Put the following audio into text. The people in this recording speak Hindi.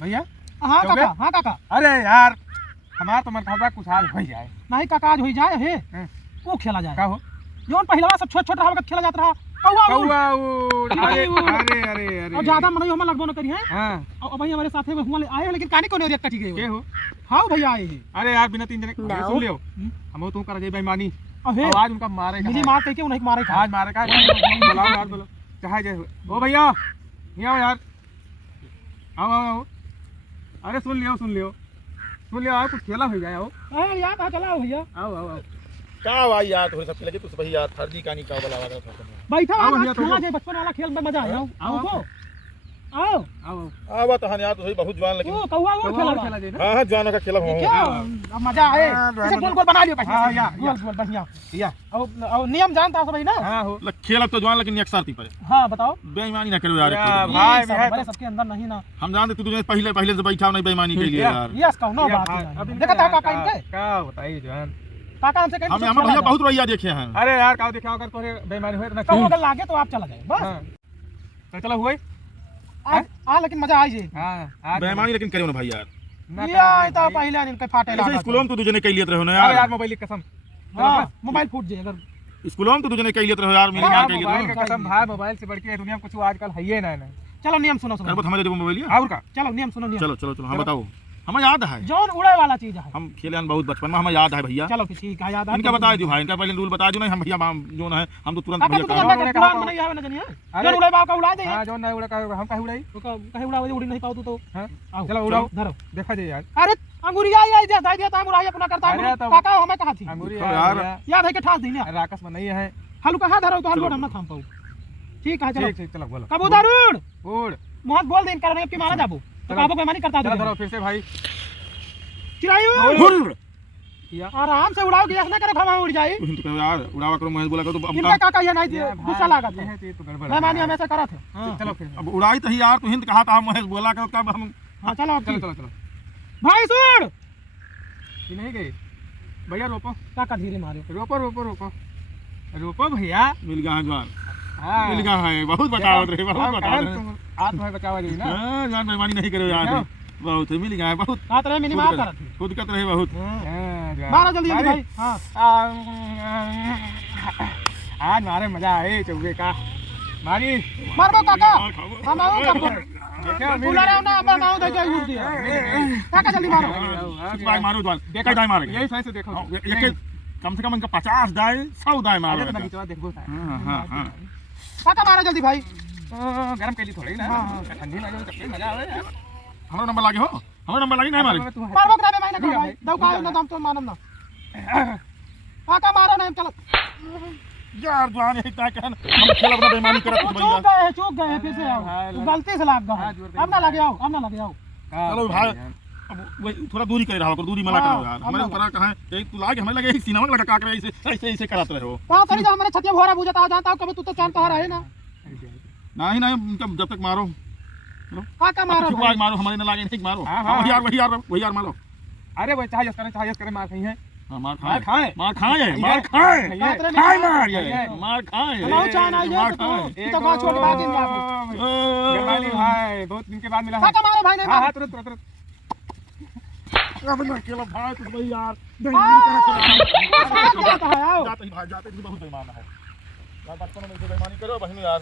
भैया हाँ काका, हाँ काका। अरे यार हमारा तो मन था कुछ हाल हो जाए। नहीं काका आज हो जाए हे वो खेला जाए। का हो जोन पहलवा सब छोट छोट रहा वक्त खेला जाता रहा कौवा उड़। अरे अरे अरे अरे और ज्यादा मनई हम लगबो न करी है। हां और भाई हमारे साथे में हुआ आए हैं लेकिन कानी कोने एक ठीक है के हो। हां भैया आए हैं। अरे यार बिना 3 जने सुन लियो हम तू कर जे बेईमानी अहे आज उनका मारे मुझे मार कह के उन्हें मारे आज मारे का बुलाओ यार बोलो चाहे जय ओ भैया नहीं आओ यार आओ आओ। अरे सुन लियो आओ कुछ खेला हो जाए। आओ अरे यार कहां चला भैया। आओ आओ आओ क्या भाई यार थोड़ी सब खेले कुछ भाई यार फर्जी कहानी का बुलावा था बैठा आओ आओ भैया, खेला जाए बचपन वाला खेल में मजा आया। आओ आओ आओ आओ आवा तो यार तो बहुत जवान लेकिन ओ कौवा और खेला खेला जाए ना। हां जवानों का खेला हो क्या अब मजा आए इसे गोल गोल बना लियो भाई। हाँ, या, गोल बढ़िया या और नियम जानता सब भाई ना। हां हो खेला तो जवान लेकिन एक साथी पर हां बताओ बेईमानी ना करो यार भाई बड़े सबके अंदर नहीं ना। हम जानते तू तुझे पहले से बैठा नहीं बेईमानी के लिए यार यस कहूं ना बात है। देखा था काका इनके क्या बताइए जान काका हमसे कहीं हम भैया बहुत रैया देखे हैं। अरे यार का देखा अगर तोरे बेईमानी होए ना तो अगर लागे तो आप चला जाए बस। तो चलो हुए आ लेकिन मजा आई जे। हां बेईमानी लेकिन करियो ना भाई यार ये तो पहले इनके फाटे ऐसे लगा। स्कूलों में तो तुझे नहीं कह रहे हो ना अरे यार यार मोबाइल की कसम हां मोबाइल फूट जाए अगर स्कूलों में तो तुझे नहीं कह रहे हो यार मेरी मां कह मोबाइल रहे की कसम भाई मोबाइल से बढ़ के दुनिया में कुछ आजकल है ही ना। चलो नियम सुनो सुनो हो हमारे मोबाइल और का चलो नियम सुनो नियम। चलो चलो चलो हम बताओ हमें याद है जौन उड़े वाला चीज है हम खेले बहुत बचपन में हमें याद है भैया। चलो ठीक है याद आ इनका बता दो भाई इनका पहले रूल बता दो ना हम भैया जो है हम तो तुरंत काका भैया तू कहा तो पुरान बनाई है ना जानिए। अरे उड़े बाव का उड़ा दे। हां जो ना उड़ा का हम का उड़ाई तो कहीं उड़ा उड़ी नहीं पाओ तो हां आओ चलो उड़ाओ धरो देखा जाए यार। अरे अंगुरिया आई जा दाई दिया अंगुरिया अपना करता अरे तो- काका हमें कहा थी अंगूरी यार। याद है कि ठास दी ना राकस में नहीं है। हलू कहां धरो तो हलू हम ना थाम पाऊ। ठीक है चलो ठीक चलो बोलो कबूतर उड़ उड़ मोहत बोल दिन करने की मारा जाबो तो काबो बेईमानी करता चलो दे धरो फिर से भाई चिरायू आराम से उड़ाओ गिरस ना करे हवा उड़ जाए। तो यार उड़ावा करो महेश बोला करो तो इनका काका ये नहीं गुस्सा लागत ये है है तो गड़बड़ बेईमानी हमेशा करत है। चलो फिर अब उड़ाई तो ही यार तू हिंद कहा था महेश बोला करो तब हम हां चलो अब चलो चलो चलो भाई सुन ये नहीं गई भैया रोको काका धीरे मारे रोको रोको रोको रोको भैया मिल गया जवान हाँ मिल गया है बहुत बताओ रे बहुत बताओ रे आप तुम्हें बचावा दी ना। हां जान बेईमानी नहीं करो यार बहुत मिल गया है बहुत हाथ रहे मिनी मार करत खुद का रहे बहुत मारो जल्दी जल्दी भाई। हां आज मारे मजा आए चौके का मारी मारबो काका हम आओ काका बुला रहे हो ना अपन आओ दे के उड़ दिया काका जल्दी मारो कुछ बार मारो जवान देखा दाई मारेगा यही सही से देखो एक कम से कम इनका 50 दाई 100 दाई मारो देखो हां हां काका मारो जल्दी भाई गरम के लिए थोड़ी ना ठंडी में जो मजा आवे यार। हमारा नंबर लागे हो हमारा नंबर लागे नहीं मारे मारबो करे मैं ना भाई दो का ना दम तो मारम ना काका मारो ना चलो यार जवान है क्या कहन हम खेल अपना बेईमानी करत भैया चूक गए फिर से आओ गलती से लाग गए अब ना लगे आओ अब ना लगे आओ। चलो भाई अब वही थोड़ा दूरी कर रहा हो दूरी मला करो यार हमारे ऊपर कहां एक तू लागे हमें लगे सीना में लगा का करे ऐसे ऐसे कराते रहो कहां करी जा हमारे छतिया भोरा बुझता जानता हूं कब तू तो जानता रहा है ना। नहीं नहीं उनका जब तक मारो काका मारो ठीक मारो हमारे न लागे ठीक मारो वही यार मारो। अरे वो चाहे करे मार कहीं है मार मार खाए खाए मार हम चाह ना ये तो बात छोड़ बात इन गरमाली भाई बहुत दिन के बाद मिला है। काका मारो भाई नहीं हां मारो तुरंत तुरंत अब ना केला भाई तो भाई यार जाता है आओ जाते ही भाई जाते ही बहुत बेईमान है यार बचपन में बेईमानी करो बहन यार